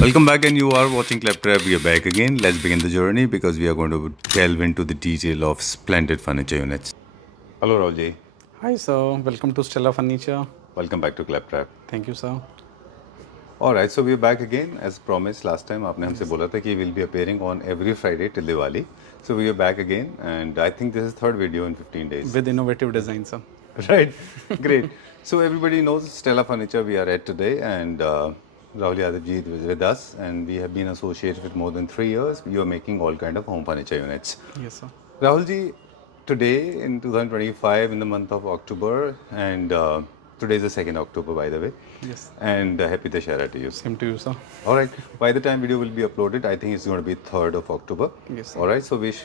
Welcome back, and you are watching Claptrap. We are back again. Let's begin the journey because we are going to delve into the detail of splendid furniture units. Hello, Raulji. Hi, sir. Welcome to Stella Furniture. Welcome back to Claptrap. Thank you, sir. All right, so we are back again. As promised last time, आपने हमसे बोला था कि we'll be appearing on every Friday till Diwali. So we are back again, and I think this is third video in 15 days. With innovative design, sir. Right, great. So everybody knows Stella Furniture we are at today, and Rahul Yadavji is with us, and we have been associated with more than 3 years. You are making all kind of home furniture units. Yes, sir. Rahulji, today in 2025 in the month of October, and today is the 2nd October by the way. Yes. And happy Dashera to you. Same to you, sir. All right. By the time video will be uploaded, I think it's going to be 3rd of October. Yes, sir. All right. So wish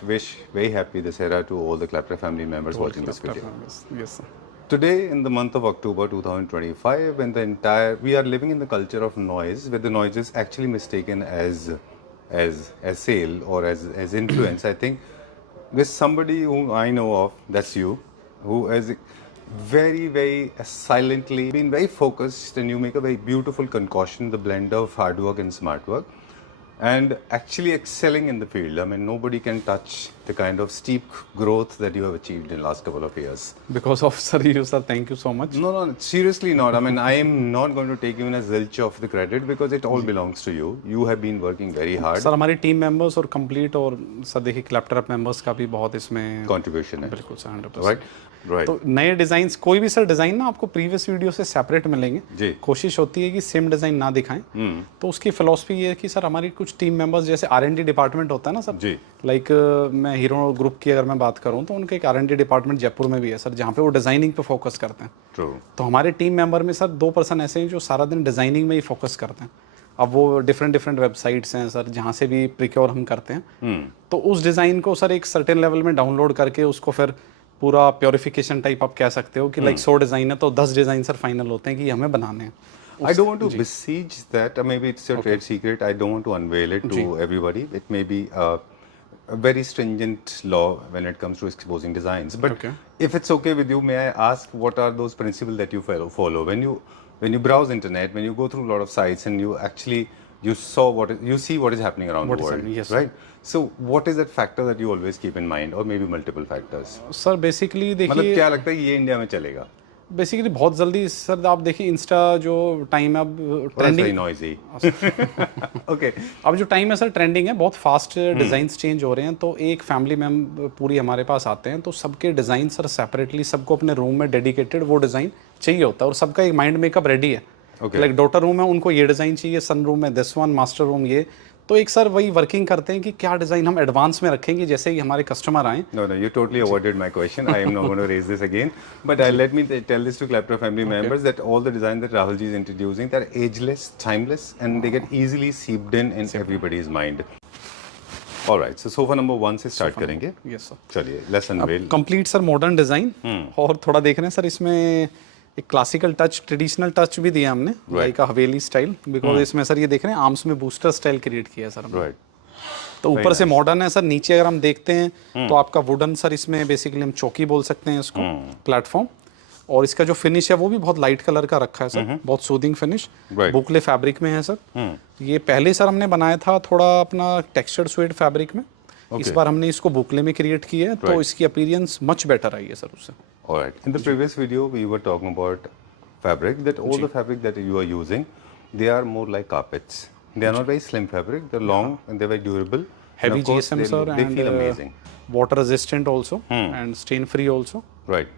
very happy Dashera to all the Claptrap family members watching this video. Yes, sir. Today, in the month of October 2025, when we are living in the culture of noise, where the noise is actually mistaken as sale or as influence. I think there's somebody who I know of, that's you, who has very silently been very focused, and you make a very beautiful concoction, the blend of hard work and smart work, and actually excelling in the field. I mean, nobody can touch the kind of steep growth that you have achieved in the last couple of years. Because of you, sir. Thank you so much. No, seriously not. I mean, I am not going to take even a zilch of the credit because it all belongs to you. You have been working very hard. Sir हमारी team members और complete और sir देखिए क्लैपटॉप members का भी बहुत इसमें contribution है. बिल्कुल सर 100%. राइट. तो नए डिजाइन्स कोई भी सर डिजाइन ना आपको प्रीवियस वीडियो से सेपरेट मिलेंगे जी. कोशिश होती है कि सेम डिजाइन ना दिखाएं. तो उसकी फिलॉसफी ये है कि सर हमारी कुछ टीम मेंबर्स जैसे R&D डिपार्टमेंट होता है ना सर जी. लाइक मैं हीरो ग्रुप की अगर मैं बात करूं तो उनका एक R&D डिपार्टमेंट जयपुर में भी है सर जहाँ पे वो डिजाइनिंग पे फोकस करते हैं. ट्रू. तो हमारे टीम मेंबर में सर 2 पर्सन ऐसे हैं जो सारा दिन डिजाइनिंग में ही फोकस करते हैं. अब वो डिफरेंट वेबसाइट्स हैं सर जहाँ से भी प्रिक्योर हम करते हैं. तो उस डिज़ाइन को सर एक सर्टेन लेवल में डाउनलोड करके उसको फिर पूरा प्योरिफिकेशन टाइप आप कह सकते हो कि लाइक 100 डिज़ाइन है तो 10 डिज़ाइन सर फाइनल होते हैं कि हमें बनाने हैं. I don't want to besiege that. Maybe it's your trade secret. I don't want to unveil it to everybody. It may be a very stringent law when it comes to exposing designs. But if it's okay with you, may I ask what are those principles that you follow when you browse internet, when you go through a lot of sites and you actually you see what is happening around the world, yes, right? So what is that factor that you always keep in mind, or maybe multiple factors? Sir basically मतलब देखिए क्या लगता है ये India में चलेगा? Basically बहुत जल्दी सर आप देखिए इंस्टा जो टाइम है अब ट्रेंडिंग नॉइजी. ओके. अब जो टाइम है सर ट्रेंडिंग है बहुत फास्ट डिज़ाइंस चेंज हो रहे हैं. तो एक फैमिली में पूरी हमारे पास आते हैं तो सबके डिज़ाइन सर सेपरेटली सबको अपने रूम में डेडिकेटेड वो डिज़ाइन चाहिए होता है और सबका एक माइंड मेकअप रेडी है. लाइक डॉटर रूम है उनको ये डिज़ाइन चाहिए, सन रूम है दिस वन, मास्टर रूम ये. तो एक सर वही वर्किंग करते हैं कि क्या डिज़ाइन हम एडवांस में रखेंगे जैसे ही हमारे कस्टमर आए. No, you totally avoided my question. I am not going to raise this again. But let me tell this to Claptrap family members that all the designs that Rahulji is introducing, they're ageless, timeless, and they get easily seeped in everybody's mind. All right, so sofa number 1 से start करेंगे. Yes sir. चलिए, let's unveil. Complete sir modern design और थोड़ा देख रहे हैं sir इसमें एक क्लासिकल टच, ट्रेडिशनल टच भी दिया हमने लाइक हवेली स्टाइल. बिकॉज इसमें सर ये देख रहे हैं आर्म्स में बूस्टर स्टाइल क्रिएट किया है सर हमने. Right. तो ऊपर से मॉडर्न है सर. नीचे अगर हम देखते हैं तो आपका वुडन सर इसमें बेसिकली हम चौकी बोल सकते हैं इसको, प्लेटफॉर्म. और इसका जो फिनिश है वो भी बहुत लाइट कलर का रखा है सर. बहुत सूदिंग फिनिश बुकले फैब्रिक में है सर. ये पहले सर हमने बनाया था थोड़ा अपना टेक्सचर्ड स्वेड फैब्रिक में. इस बार हमने इसको बुकले में क्रिएट किया है तो इसकी अपीयरेंस मच बेटर आई है सर उससे. All right. In the previous video, we were talking about fabric. That all the fabric that you are using, they are more like carpets. They are not very slim fabric. They're long and they're very durable. Heavy And of course, GSM sir they and feel amazing. water resistant also and stain free also. Right.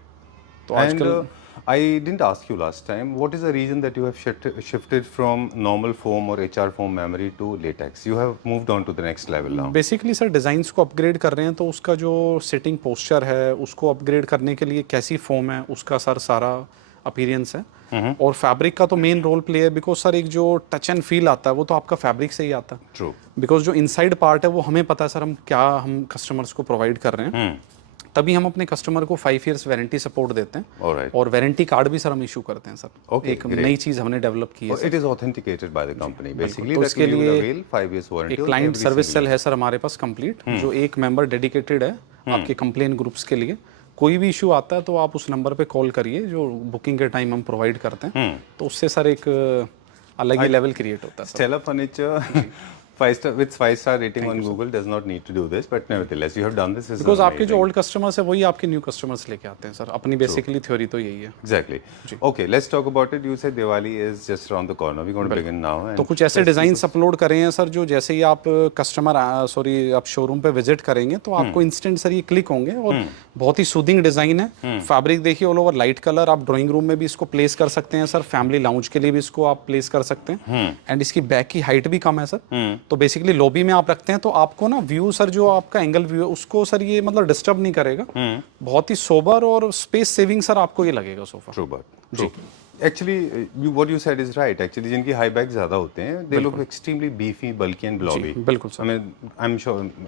तो And आजकल I didn't ask you last time, what is the reason that you have shifted from normal foam or HR foam memory to latex? You have moved on to the next level now. Basically sir designs को upgrade कर रहे हैं तो उसका जो sitting posture है उसको upgrade करने के लिए कैसी फोम है उसका सर सारा अपीयरेंस है. और फैब्रिक का तो मेन रोल प्ले है बिकॉज सर एक जो टच एंड फील आता है वो तो आपका फैब्रिक से ही आता है. True. बिकॉज जो इनसाइड पार्ट है वो हमें पता है सर हम कस्टमर्स को प्रोवाइड कर रहे हैं. तभी हम अपने कस्टमर को 5 years वारंटी सपोर्ट देते हैं. Alright. और वारंटी कार्ड भी सर हम इशू करते हैं सर. Okay, एक नई चीज़ हमने डेवलप की है. It is authenticated by the company. Basically, तो that इसके you will लिए avail 5 years warranty. एक on client every service single sale है सर हमारे पास कंप्लीट जो एक मेंबर डेडिकेटेड है आपके कंप्लेन ग्रुप्स के लिए. कोई भी इशू आता है तो आप उस नंबर पे कॉल करिए जो बुकिंग के टाइम हम प्रोवाइड करते हैं. तो उससे सर एक अलग ही लेवल क्रिएट होता है sir. Stella Furniture, 5 star with 5-star rating on Google does not need to do this, but nevertheless you have done this. Is because आपके जो amazing. ओल्ड कस्टमर्स है वही आपके न्यू कस्टमर्स लेके आते हैं सर। अपनी बेसिकली थ्योरी तो यही है। Exactly. Okay, let's talk about it. You said Diwali is just around the corner. We're going to begin now. तो कुछ ऐसे डिजाइन्स अपलोड करे हैं सर जो जैसे ही आप आप शोरूम पे विजिट करेंगे तो आपको इंस्टेंट सर ये क्लिक होंगे और बहुत ही सूदिंग डिजाइन है। फैब्रिक देखिए ऑल ओवर लाइट कलर, आप ड्राइंग रूम में भी इसको प्लेस कर सकते हैं सर, फैमिली लाउंज के लिए भी इसको आप प्लेस कर सकते हैं। एंड इसकी बैक की हाइट भी कम है सर, तो बेसिकली लॉबी में आप रखते हैं तो आपको ना व्यू सर जो आपका एंगल व्यू है उसको सर ये मतलब डिस्टर्ब नहीं करेगा। बहुत ही सोबर और स्पेस सेविंग सर आपको ये लगेगा sofa. True, but true. Actually, what you said is right. Actually, जिनकी high back ज़्यादा होते हैं, they look extremely beefy, bulky and blobby. बिल्कुल sir. I mean,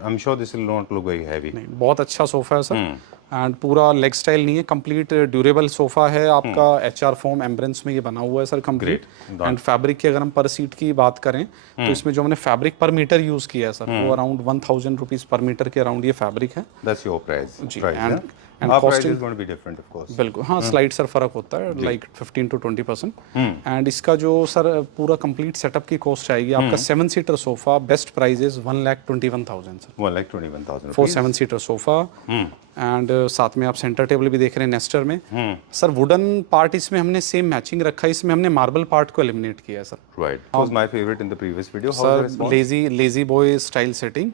I'm sure this will not look very heavy. नहीं, बहुत अच्छा sofa है sir. And पूरा लेग स्टाइल नहीं है, कंप्लीट ड्यूरेबल सोफा है आपका। HR फोम एम्ब्रेंस में ये बना हुआ है सर कंप्लीट। एंड फैब्रिक की अगर हम पर सीट की बात करें तो इसमें जो हमने फैब्रिक पर मीटर यूज किया है सर वो अराउंड 1000 रुपीज पर मीटर के अराउंड ये फैब्रिक है। That's your price. Ji, Price, and- huh? and Our price costing- is going to be different, of course. बिल्कुल हाँ, स्लाइड सर फर्क होता है लाइक 15 to 20%। एंड इसका जो सर पूरा कंप्लीट सेटअप की कॉस्ट आएगी आपका 7 seater sofa, best price is 1,21,000 sir 1,21,000 for rupees. 7 seater sofa. And साथ में आप सेंटर टेबल भी देख रहे हैं नेस्टर में। सर वुडन पार्ट इसमें हमने सेम मैचिंग रखा है, इसमें हमने मार्बल पार्ट को एलिमिनेट किया है sir. Right. It was my favorite in the previous video. How was the sir response? Lazy boy style setting.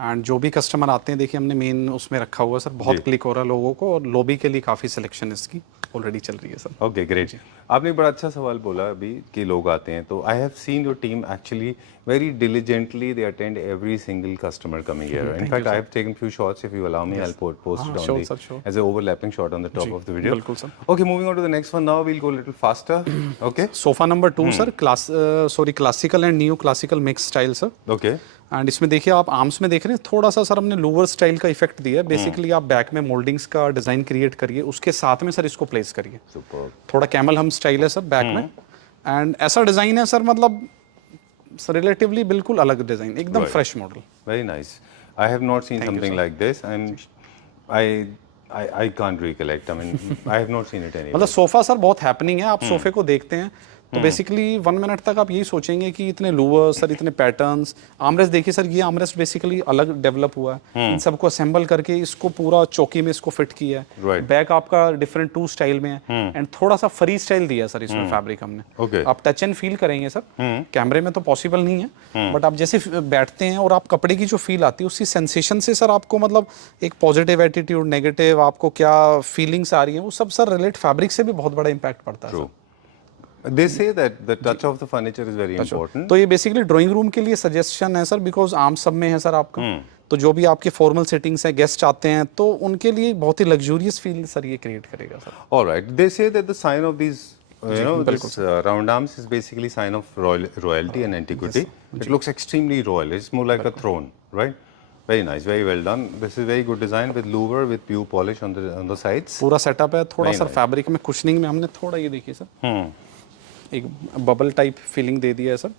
And जो भी कस्टमर आते हैं देखिए हमने मेन उसमें रखा हुआ है सर, बहुत क्लिक हो रहा है लोगों को और लॉबी के लिए काफ़ी सिलेक्शन इसकी ऑलरेडी चल रही है सर। Okay great. आपने बड़ा अच्छा सवाल बोला अभी कि लोग आते हैं तो I have seen your team actually very diligently they attend every single customer coming here. In fact, I have taken few shots. If you allow me, I'll post it on sure, the sir, sure. as an overlapping shot on the top of the video. बिल्कुल sir. Okay, moving on to the next one now. We'll go a little faster. Okay. Sofa number 2 sir classical and new classical mix style sir. Okay. And इसमें देखिए आप arms में देख रहे हैं थोड़ा सा सर हमने लोअर स्टाइल का इफेक्ट दिया है। बेसिकली आप बैक में मोल्डिंग्स का डिजाइन क्रिएट करिए, उसके साथ में सर इसको प्लेस करिए। Superb. थोड़ा कैमल हम स्टाइल है सर बैक में। एंड ऐसा डिजाइन है सर मतलब सर रिलेटिवली बिल्कुल अलग डिजाइन, एकदम Right. Fresh model. Very nice. I have not seen something like this. I can't recollect. I mean, I have not seen it anywhere. मतलब sofa sir बहुत happening है। आप सोफे को देखते हैं तो बेसिकली 1 मिनट तक आप यही सोचेंगे कि इतने लोअर सर, इतने पैटर्न्स। आर्मरेस्ट देखिए सर, ये आर्मरेस्ट बेसिकली अलग डेवलप हुआ है, इन सबको असेंबल करके इसको पूरा चौकी में इसको फिट किया है। Right. बैक आपका डिफरेंट 2 स्टाइल में है एंड थोड़ा सा फ्री स्टाइल दिया है सर इसमें फैब्रिक हमने। Okay. आप टच एंड फील करेंगे सर, कैमरे में तो पॉसिबल नहीं है बट आप जैसे बैठते हैं और आप कपड़े की जो फील आती है उसी सेंसेशन से सर आपको मतलब एक पॉजिटिव एटीट्यूड, नेगेटिव आपको क्या फीलिंग्स आ रही है वो सब सर रिलेट फैब्रिक से भी बहुत बड़ा इंपैक्ट पड़ता है। True. They say that the touch of the furniture is very important. तो ये बेसिकली ड्राइंग रूम के लिए सजेशन है सर, बिकॉज आम सब में है सर आपका। तो जो भी आपके फॉर्मल सेटिंग्स हैं, गेस्ट आते हैं तो उनके लिए बहुत ही लग्जूरियस फील सर ये क्रिएट करेगा sir. All right. They say that the sign of these, this round arms is basically sign of royalty and antiquity. It looks extremely royal. It's more like a throne, right? Very nice, very well done. This is very good design with louver, with pure polish on the sides. पूरा setup है। थोड़ा Very sir nice. Fabric में cushioning में हमने थोड़ा ये देखिए sir एक बबल टाइप फीलिंग दे दिया है सर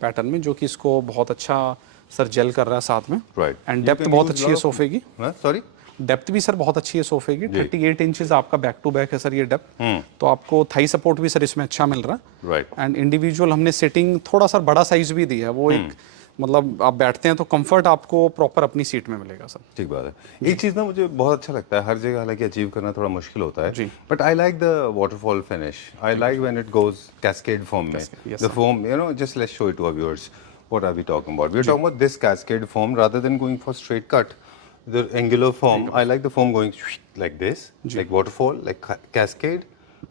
पैटर्न में, जो कि इसको बहुत अच्छा सर जेल कर रहा है साथ में। Right. And You depth can बहुत use अच्छी lot है of- सोफे की। Huh? Sorry? डेप्थ भी सर बहुत अच्छी है सोफे की। 38 इंचेस आपका बैक टू बैक है सर ये डेप्थ। तो आपको थाई सपोर्ट भी सर इसमें अच्छा मिल रहा है। Right. एंड इंडिविजुअल हमने सेटिंग थोड़ा सा बड़ा साइज भी दिया है, वो एक मतलब आप बैठते हैं तो कंफर्ट आपको प्रॉपर अपनी सीट में मिलेगा सर। ठीक बात है। एक चीज़ ना मुझे बहुत अच्छा लगता है, हर जगह हालांकि अचीव करना थोड़ा मुश्किल होता है, जी। But I like the waterfall finish. I like when it goes cascade form में। yes, the foam, just let's show it to our viewers what are we talking about. We are talking about this cascade form rather than going for straight cut, the angular form. I like the form going like this, like waterfall, like cascade,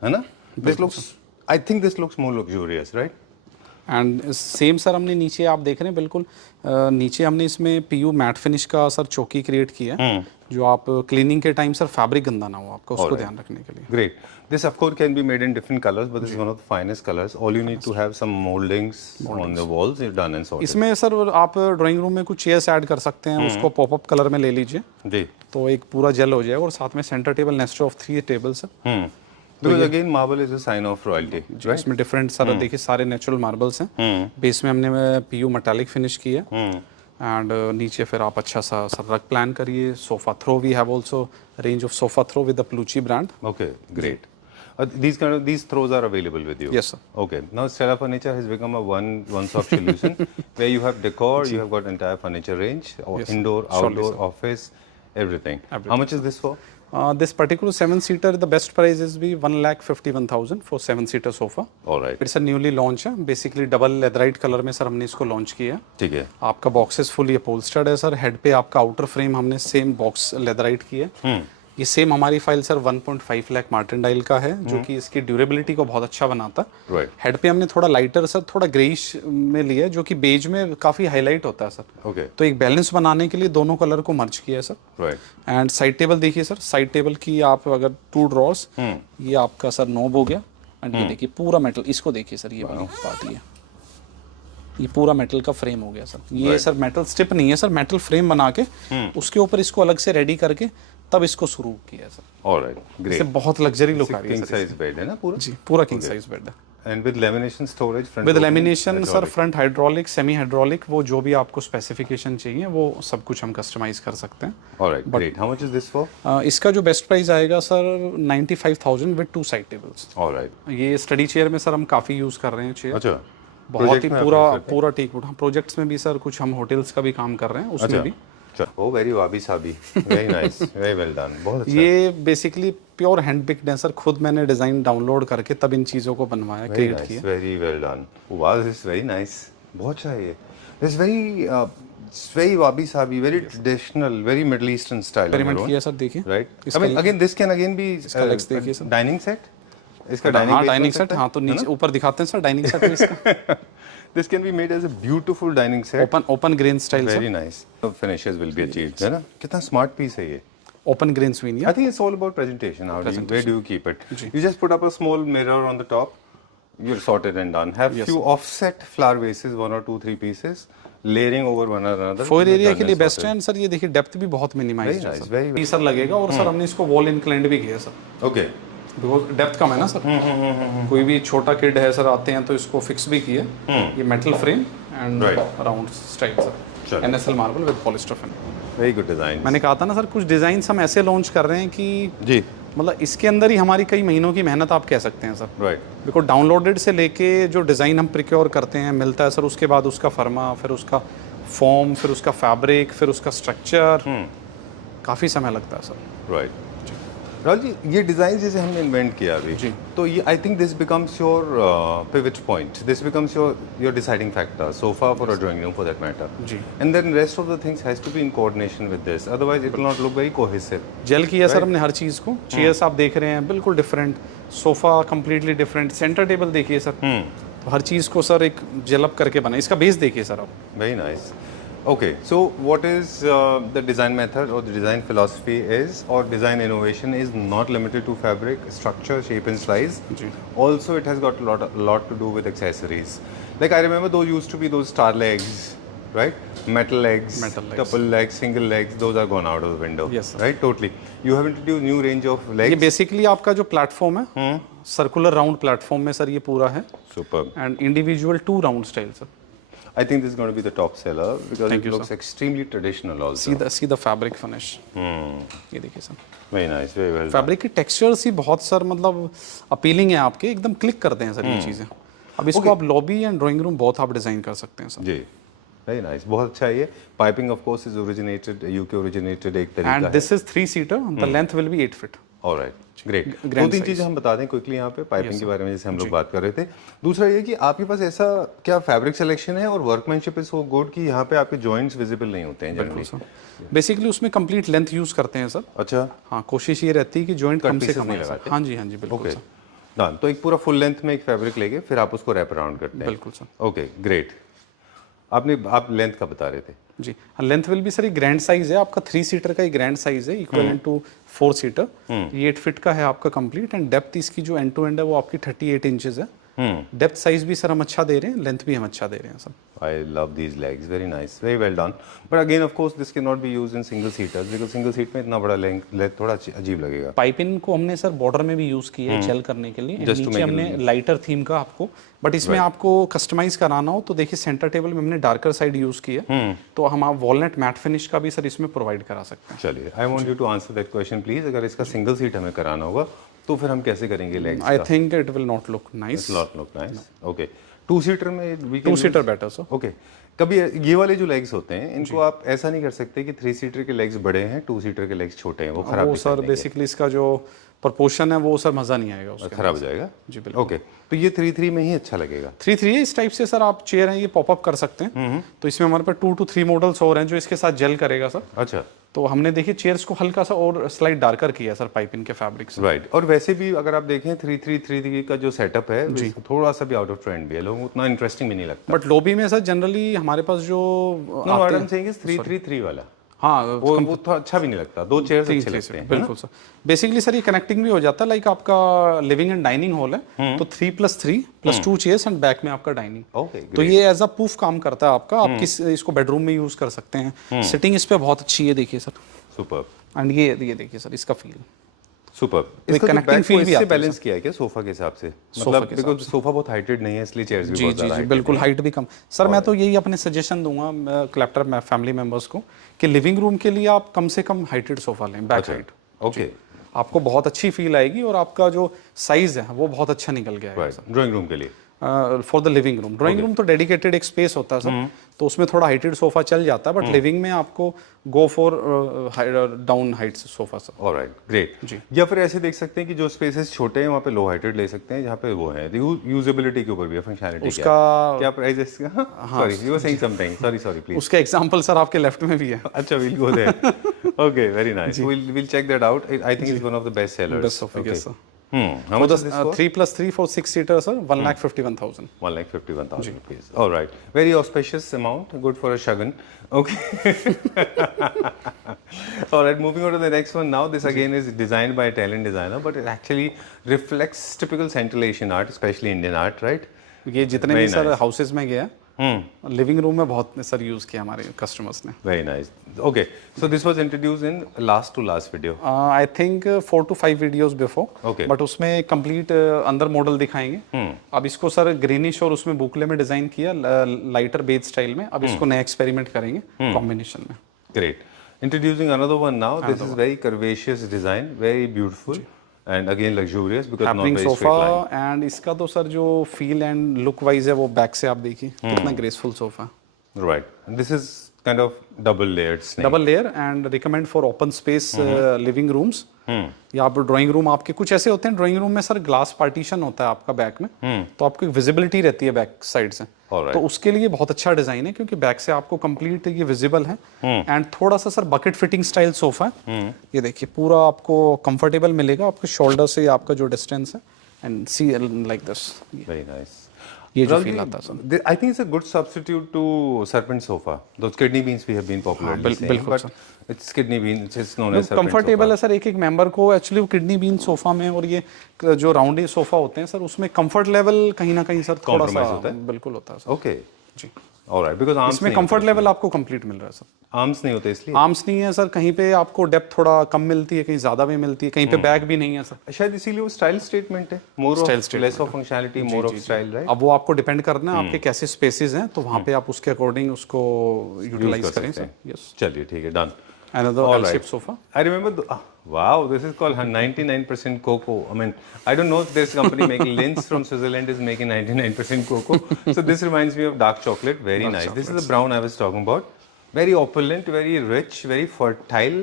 है ना? This looks, I think this looks more luxurious, right? And same sir हमने नीचे आप देख रहे हैं बिल्कुल नीचे हमने इसमें पीयू मैट फिनिश का सर चौकी क्रिएट किया है, जो आप क्लीनिंग के टाइम सर फैब्रिक गंदा ना हो आपका, उसको ध्यान रखने के लिए। Great. This of course can be made in different colors, but this is one of the finest colors. All you need to have some moldings on the walls. It's done and sorted. इसमें sir आप drawing room में कुछ chairs add कर सकते हैं, उसको popup colour में ले लीजिए जी. तो एक पूरा जेल हो जाएगा। और साथ में centre table Nestor of 3 tables है। Because again, marble is a sign of royalty, right? इसमें डिफरेंट सारा देखिए सारे नेचुरल मार्बल्स हैं। बेस में हमने पीयू मेटालिक फिनिश किया एंड नीचे फिर आप अच्छा सा सर रग प्लान करिए। Sofa throw we have also range of sofa throw with the Pluchi brand. Okay, great. These throws are available with you. Yes, sir. Okay. Now Stella Furniture has become a one-stop solution where you have decor, you have got entire furniture range, or Yes, indoor, surely, outdoor, sir. office, everything. How Everything. much is this for? This particular 7-seater, the best price is be 1,51,000 for 7-seater sofa. All right. It's a newly launch है, basically double leatherette colour में sir हमने इसको launch किया है। ठीक है। आपका boxes fully अपहोल्स्टर्ड है सर, हेड पे आपका आउटर फ्रेम हमने सेम बॉक्स लेदराइट की है। ये सेम हमारी फाइल सर 1.5 लाख मार्टिनडाइल का है, जो कि इसकी ड्यूरेबिलिटी को बहुत अच्छा बनाता है। Right. हेड पे हमने थोड़ा लाइटर सर, थोड़ा ग्रेइश में लिया है, जो कि बेज में काफी हाईलाइट होता है सर। Okay. तो एक बैलेंस बनाने के लिए दोनों कलर को मर्ज किया है sir. Right. And side table देखिए सर, साइड टेबल की आप अगर 2 ड्रॉर्स, ये आपका सर नॉब हो गया। एंड ये देखिए पूरा मेटल, इसको देखिए सर, ये वाली पार्ट ये पूरा मेटल का फ्रेम हो गया सर। ये सर मेटल स्टिप नहीं है सर, मेटल फ्रेम बना के उसके ऊपर इसको अलग से रेडी करके तब इसको शुरू किया है सर। All right. Great. इससे बहुत लग्जरी लुक आ रही है King सर। size bed है ना पूरा? जी, पूरा किंग साइज बेड है। And with lamination storage front. With opening, lamination sir, hydraulic. Front hydraulic, semi hydraulic, वो जो भी आपको स्पेसिफिकेशन चाहिए वो सब कुछ हम कस्टमाइज कर सकते हैं। All right. Great. How much is this for? इसका जो बेस्ट प्राइस आएगा sir 95,000 with 2 side tables. All right. ये स्टडी चेयर में सर हम काफ़ी यूज़ कर रहे हैं चेयर। अच्छा। बहुत ही Project में आप पूरा use करते पूरा टेक वुड। हाँ, प्रोजेक्ट्स में भी सर कुछ हम होटल्स का भी काम कर रहे हैं, उसमें भी। Oh, very wabi sabi. Very nice. Very well done. बहुत अच्छा। ये बेसिकली प्योर हैंड पिक्ड है सर, खुद मैंने डिज़ाइन डाउनलोड करके तब इन चीज़ों को बनवाया, Very क्रिएट nice. किया। Very well done. Wow, this is very nice. बहुत अच्छा है ये। It's very wabi sabi, very traditional, very Middle Eastern style. Experiment किया सर, देखिए। Right. I इसका mean, again, this can again be legs देखिए sir. dining set. इसका हाँ, dining डाइनिंग सेट। हाँ, तो नीचे ऊपर दिखाते हैं सर डाइनिंग सेट में इसका। This can be made as a beautiful dining set. Open grain style sir, Very nice. The finishes will be achieved. है ना? कितना smart piece है ये? Open grain swietenia. I think it's all about presentation. Where do you keep it? You just put up a small mirror on the top. You're sorted and done. Have few offset flower vases, 1 or 2, 3 pieces, layering over one another. Four area Done के लिए and best sorted. है। And sir ये देखिए depth भी बहुत minimised Very है nice, sir. very ये sir लगेगा, और सर हमने इसको वॉल इनक्लाइंड भी किया है सर, Okay. बिकॉज डेप्थ कम है ना सर। कोई भी छोटा किड है सर, आते हैं तो इसको फिक्स भी किया। ये metal frame and Right. Round style sir, चलो। NSL marble with polyester finish. Very good design. मैंने कहा था ना सर, कुछ डिजाइन्स हम ऐसे लॉन्च कर रहे हैं कि जी. मतलब इसके अंदर ही हमारी कई महीनों की मेहनत आप कह सकते हैं सर। Right. बिकॉज डाउनलोडेड से लेके जो डिज़ाइन हम प्रिक्योर करते हैं मिलता है सर, उसके बाद उसका फर्मा, फिर उसका फॉर्म, फिर उसका फैब्रिक, फिर उसका स्ट्रक्चर, काफ़ी समय लगता है सर। Right. राहुल जी, ये डिजाइन जैसे हमने इन्वेंट किया अभी, जी। तो ये I think this becomes your pivot point, this becomes your deciding factor, sofa for a drawing room for that matter, जी। And then rest of the things has to be in coordination with this, otherwise it will not look very cohesive. Gel किया sir हमने हर चीज़ को। Chairs आप देख रहे हैं बिल्कुल different, sofa completely different, centre table देखिए सर, तो हर चीज़ को सर एक जेल अप करके बना। इसका बेस देखिए सर आप। Very nice. Okay, so what is the design method or the design philosophy is, or design innovation is not limited to fabric, structure, shape and size. जी। Also, it has got a lot to do with accessories. Like I remember those used to be those star legs, right? Metal legs, couple legs, single legs. Those are gone out of the window. Yes, sir. Right, totally. You have introduced new range of legs. ये basically आपका जो platform है, circular round platform में sir ये पूरा है, Superb. And individual 2 round style sir. I think this is going to be the top seller because Thank it you, looks extremely traditional also. See the fabric finish. ये देखिए sir, Very nice, very well. Fabric की textures ही बहुत sir मतलब appealing है आपके, एकदम click करते हैं सर ये चीज़ें। अब इसको आप लॉबी एंड ड्राइंग रूम बहुत आप डिजाइन कर सकते हैं सर। जी, वेरी नाइस, बहुत अच्छा है ये। Piping of course is originated, UK originated एक तरीका एंड है। This is 3 seater, the length will be 8 feet. Alright, great. Grand 2-3 size. चीजें हम बता दें क्विकली यहाँ पे पाइपिंग के बारे में, जैसे हम लोग बात कर रहे थे। दूसरा ये कि आपके पास ऐसा क्या फैब्रिक सिलेक्शन है और वर्कमैनशिप इज सो गुड कि यहाँ पे आपके जॉइंट्स विजिबल नहीं होते हैं जनरली। बेसिकली उसमें कंप्लीट लेंथ यूज करते हैं सर। अच्छा, हाँ, कोशिश ये रहती है कि जॉइंट कम से pieces कम नहीं आए सर। लगाते। हाँ जी, हाँ जी, बिल्कुल ओके सर, डन। तो एक पूरा फुल लेंथ में एक फैब्रिक लेके फिर आप उसको रैप अराउंड करते हैं। बिल्कुल सर। Okay, great. आप लेंथ का बता रहे थे। जी, लेंथ विल भी सर ये ग्रैंड साइज है आपका, 3 सीटर का ये ग्रैंड साइज है, इक्विवेलेंट टू 4 सीटर। ये 8 फीट का है आपका कंप्लीट, एंड डेप्थ इसकी जो एंड टू एंड है वो आपकी 38 इंचेस है। डेप्थ साइज भी सर हम अच्छा दे रहे हैं, लेंथ भी हम अच्छा दे रहे हैं sir. I love these legs, very nice, very well done. But again, of course, this cannot be used in single seaters because single seat में इतना बड़ा लेग थोड़ा अजीब लगेगा। पाइपिंग को हमने सर बॉर्डर में भी यूज किया है जेल करने के लिए, Just to नीचे make it हमने लाइटर थीम का आपको, बट इसमें आपको कस्टमाइज कराना हो तो देखिए सेंटर टेबल में हमने डार्कर साइड यूज किया, तो हम आप वॉलनट मैट फिनिश का भी सर इसमें प्रोवाइड करा सकते हैं। चलिए, I want you to answer that question please। अगर इसका सिंगल सीट हमें कराना होगा तो फिर हम कैसे करेंगे लेग्स आई का? Think it will not look nice. Not look nice. Okay, two seater में we two seater better sir. Okay, कभी ये वाले जो लेग्स होते हैं इनको आप ऐसा नहीं कर सकते कि 3 सीटर के लेग्स बड़े हैं, 2 सीटर के लेग्स छोटे हैं, वो खराब वो भी सर बेसिकली इसका जो प्रोपोर्शन है वो सर मज़ा नहीं आएगा उसका, खराब हो जाएगा। जी बिल्कुल। ओके, तो ये 3 में ही अच्छा लगेगा। 3 है इस टाइप से सर, आप चेयर हैं ये पॉपअप कर सकते हैं। तो इसमें हमारे पास 2 to 3 मॉडल्स और हैं जो इसके साथ जेल करेगा सर। अच्छा, तो हमने देखिए चेयर्स को हल्का सा और स्लाइड डार्कर किया सर पाइपिंग के फैब्रिक से। राइट। और वैसे भी अगर आप देखें 3 का जो सेटअप है थोड़ा सा भी आउट ऑफ ट्रेंड भी है, लोगों को उतना इंटरेस्टिंग भी नहीं लगता। बट लॉबी में सर जनरली हमारे पास जो no, what I am saying is 3 वाला, हाँ वो थोड़ा अच्छा भी नहीं लगता, 2 चेयर्स अच्छे लगते हैं। बिल्कुल सर। बेसिकली सर ये कनेक्टिंग भी हो जाता है, लाइक आपका लिविंग एंड डाइनिंग हॉल है तो 3+3 +2 चेयर्स एंड बैक में आपका डाइनिंग। ओके, तो ये एज अ प्रूफ काम करता है आपका, आप किस इसको बेडरूम में यूज कर सकते हैं। सिटिंग इस पे बहुत अच्छी है देखिए सर। सुपर। एंड ये देखिए सर इसका फील सुपर। एक इसका connecting कनेक्टिंग feel फील भी भी आती है बैलेंस किया है क्या सोफा के हिसाब से? मतलब बिकॉज़ सोफा बहुत हाइटेड नहीं है इसलिए चेयर्स भी जी बहुत जी ज्यादा जी heighted बिल्कुल, हैं। हाइट भी कम। सर मैं तो यही अपने सजेशन दूंगा क्लैप्टर फैमिली मेंबर्स को कि लिविंग रूम के लिए आप कम से कम हाइटेड सोफा लें, बैक हाइट। ओके, आपको बहुत अच्छी फील आएगी और आपका जो साइज है वो बहुत अच्छा निकल गया है राइट। ड्राइंग रूम के लिए for the living room. Drawing room तो डेडिकेटेड एक स्पेस होता है सर, तो उसमें थोड़ा हाइटेड सोफा चल जाता है, बट लिविंग में आपको go for down height sofa sir. Alright, great जी। या फिर ऐसे देख सकते हैं कि जो स्पेसेस छोटे हैं वहाँ पे लो हाइटेड ले सकते हैं, जहाँ पे वो है यूजेबिलिटी के ऊपर भी है, फंक्शनैलिटी उसका क्या प्राइस है इसका? Sorry, you were saying something, sorry please. उसका एग्जांपल सर आपके लेफ्ट में भी है। अच्छा, we'll go there. Okay, very nice. We'll check that out. I think it's one of the best sellers. Best sofa, yes sir. How much is this for? 3+3 for 6 seater sir, 1,51,000. 1,51,000 rupees. All right. Very auspicious amount. Good for a shagun. Okay. All right. Moving on to the next one now. This again is designed by a Italian designer, but it actually reflects typical Central Asian art, especially Indian art, right? ये जितने भी sir houses में गया living room में बहुत sir use किया हमारे customers ने। Very nice. Okay. So this was introduced in last to last video. I think 4 to 5 videos before. Okay. But उसमें कंप्लीट अंदर मॉडल दिखाएंगे। अब इसको सर ग्रीनिश और उसमें बुकले में डिजाइन किया लाइटर बेज स्टाइल में। अब इसको नया एक्सपेरिमेंट करेंगे कॉम्बिनेशन में। Great. Introducing another one now. This is very curvaceous design, very beautiful, and again luxurious because not happening very straight line. Sofa and इसका तो सर जो फील एंड लुक वाइज है वो बैक से आप देखिए कितना graceful sofa. Right. And this is kind of double layered snake. Double layer and recommend for open space living rooms. या आप ड्राइंग रूम आपके कुछ ऐसे होते हैं, ड्राइंग रूम में सर ग्लास पार्टीशन होता है आपका बैक में, तो आपको एक विजिबिलिटी रहती है बैक साइड से। Alright. तो उसके लिए बहुत अच्छा डिजाइन है क्योंकि बैक से आपको कंप्लीट ये विजिबल है। एंड थोड़ा सा sir bucket fitting style sofa है। ये देखिए पूरा आपको कंफर्टेबल मिलेगा, आपके शोल्डर से आपका जो डिस्टेंस है and see like this. Very nice. ये जो Rahul फील ji, आता है sir. I think it's a good substitute to serpent sofa. Those kidney beans we have been popularly saying, बिल्कुल but sir। it's kidney bean. It's known as serpent comfortable sofa. है sir, एक member को actually वो kidney bean sofa में और ये जो राउंडी sofa होते हैं सर उसमें कंफर्ट लेवल कहीं ना कहीं सर थोड़ा सा Compromise होता है? बिल्कुल होता है सर। Okay. जी All right. Because arms इसमें नहीं कंफर्ट होते लेवल आपको कंप्लीट मिल रहा है सर। आर्म्स नहीं होते इसलिए। आर्म्स नहीं है सर, कहीं पे आपको डेप्थ थोड़ा कम मिलती है, कहीं ज्यादा भी मिलती है, कहीं पे बैक भी नहीं है सर। शायद इसीलिए वो स्टाइल स्टेटमेंट है, मोर Style of less of functionality, more of style, right? अब वो आपको डिपेंड करना है आपके कैसे स्पेसेस हैं, तो वहाँ पे आप उसके अकॉर्डिंग उसको यूटिलाइज करें सर। यस, चलिए ठीक है, done. Another All L right. Shape sofa. I remember, wow, this is called 99% cocoa. I mean, I don't know if this company making Linz from Switzerland is making 99% cocoa. So this reminds me of dark chocolate. Very nice. This is the brown I was talking about. Very opulent, very rich, very fertile,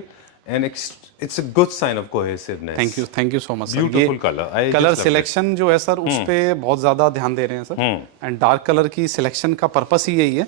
and it's a good sign of cohesiveness. Thank you so much sir. Beautiful color. I colour just love selection जो है sir उस पे बहुत ज्यादा ध्यान दे रहे हैं sir. And dark colour की सिलेक्शन का पर्पस ही यही है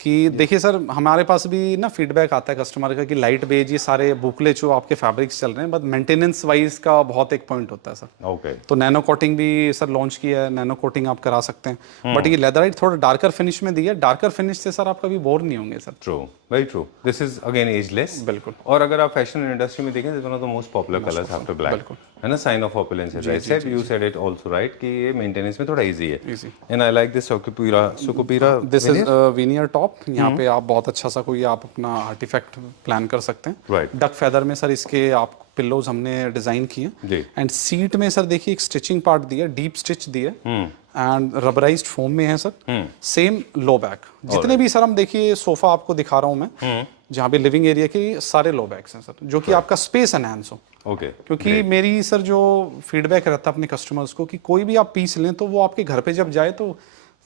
कि देखिए सर हमारे पास भी ना फीडबैक आता है कस्टमर का कि लाइट बेज ये सारे बुकले जो आपके फैब्रिक्स चल रहे हैं, बट मेंटेनेंस वाइज का बहुत एक पॉइंट होता है सर। Okay. तो नैनो कोटिंग भी सर लॉन्च किया है, नैनो कोटिंग आप करा सकते हैं। बट ये लेदराइट थोड़ा डार्कर फिनिश में दिया है, डार्कर फिनिश से सर आप कभी बोर नहीं होंगे sir. True. Very true. This is again ageless. बिल्कुल। और अगर आप फैशन इंडस्ट्री में देखें, one of the most popular colours after black, है ना, साइन ऑफ ऑपुलेंस है। Right said, you said it also right कि ये मेंटेनेंस में थोड़ा इजी है। Easy. And I like this sucupira. This is veneer top. यहाँ पे आप बहुत अच्छा सा कोई आप अपना आर्टिफैक्ट प्लान कर सकते हैं। Right. डक फेदर में सर इसके आप पिल्लोज हमने डिजाइन किए जी। एंड सीट में सर देखिए एक स्टिचिंग पार्ट दिया, डीप स्टिच दिया एंड रबराइज्ड फोम में है सर। सेम लो बैक जितने भी सर हम देखिए सोफा आपको दिखा रहा हूँ मैं, जहाँ पे लिविंग एरिया के सारे लो बैक्स हैं सर, जो कि आपका स्पेस एनहांस हो। ओके, क्योंकि मेरी सर जो फीडबैक रहता है अपने कस्टमर्स को कि कोई भी आप पीस लें तो वो आपके घर पे जब जाए तो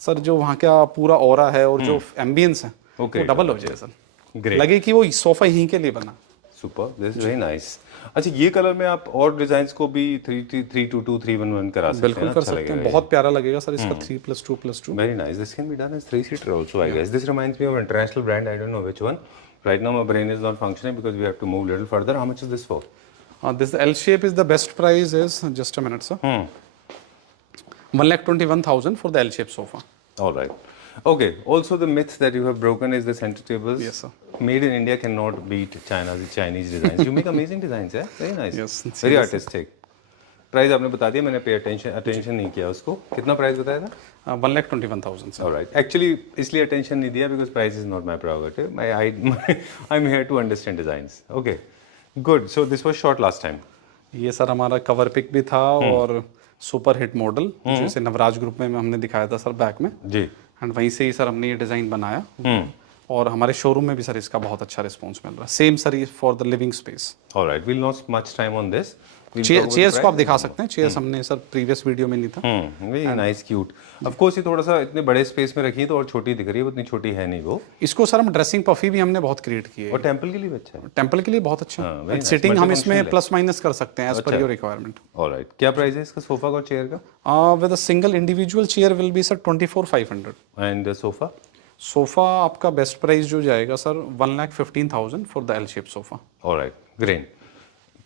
सर जो वहाँ का पूरा ऑरा है और जो एम्बियंस है वो डबल हो जाए सर, ग्रेट, लगे कि वो सोफा यहीं के लिए बना। Super, this is very nice. अच्छा, ये कलर में आप और डिजाइन्स को भी 322 311 करा सकते हैं बिल्कुल ना? कर अच्छा सकते हैं, लगेगा बहुत प्यारा लगेगा सर इसका 3+2+2। Very nice. This can be done as 3-seater also, I guess. This reminds me of an international brand. I don't know which one. Right now, my brain is not functioning because we have to move a little further. How much is this for? This L shape is the best price is just a minute sir. 1,21,000 for the L shape sofa. All right. Okay. Also, the myth that you have broken is the center tables. Yes, sir. Made in India cannot beat Chinese designs. You make amazing designs, yeah? Very nice. Yes, Very seriously. artistic. Price आपने बता दिया, मैंने pay attention नहीं किया उसको। कितना price बताया था? 1,21,000 sir. Alright. Actually, इसलिए अटेंशन नहीं दिया because price is not my prerogative. I'm here to understand designs. Okay. Good. So this was shot last time. ये सर हमारा कवर पिक भी था और सुपर हिट मॉडल जैसे नवराज ग्रुप में हमने दिखाया था सर बैक में, जी। एंड वहीं से ही सर हमने ये डिज़ाइन बनाया और हमारे शोरूम में भी सर इसका बहुत अच्छा रिस्पॉन्स मिल रहा है। Same sir for the living space. Alright. We'll not much time on this. Chairs को आप दिखा सकते हैं, चेयर्स हमने सर प्रीवियस वीडियो में नहीं था। Very nice, cute. Of course ये थोड़ा सा इतने बड़े स्पेस में रखी है तो और छोटी दिख रही है, उतनी छोटी है नहीं वो। इसको सर हम ड्रेसिंग पफी भी हमने बहुत क्रिएट की है और टेंपल के लिए भी अच्छा है। टेंपल के लिए बहुत अच्छा हाँ, very है। nice. सिटिंग हम इसमें Multifunctional है। प्लस माइनस कर सकते हैं as per your requirement. Alright, क्या प्राइस है इसका सोफा का और चेयर का? With a single individual chair will be sir 24,500। And sofa? Sofa आपका बेस्ट प्राइस जो जाएगा sir 1,15,000 for the L shape sofa. Alright, great.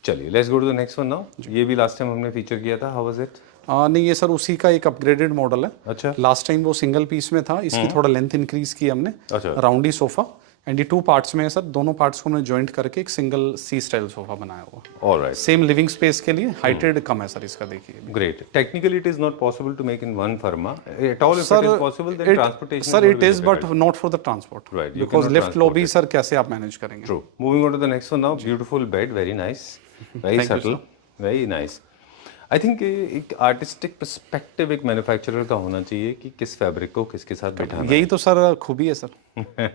चलिए, let's go to the next one now. ये भी लास्ट टाइम हमने feature किया था, how was it? नहीं, ये सर उसी का एक अपग्रेडेड मॉडल है। अच्छा। लास्ट टाइम वो सिंगल पीस में था, इसकी थोड़ा लेंथ इंक्रीज की हमने। अच्छा। राउंडी सोफा एंड ये 2 पार्ट्स में है सर, दोनों पार्ट्स को हमने जॉइंट करके एक सिंगल सी स्टाइल सोफा बनाया हुआ। ऑलराइट, सेम लिविंग स्पेस के लिए हाइटेड कम है सर इसका, देखिए। Great. Technically it is not possible to make in one former at all. If it is possible then transportation sir it is but not for the transport, Right, you because cannot lift transport lobby sir कैसे आप manage करेंगे। True. Moving on to the next one now. Beautiful bed, very nice, very Thank you, subtle, very nice. I think एक artistic perspective एक manufacturer का होना चाहिए कि किस फैब्रिक को किसके साथ बैठाना यही तो सर खूबी है सर। है।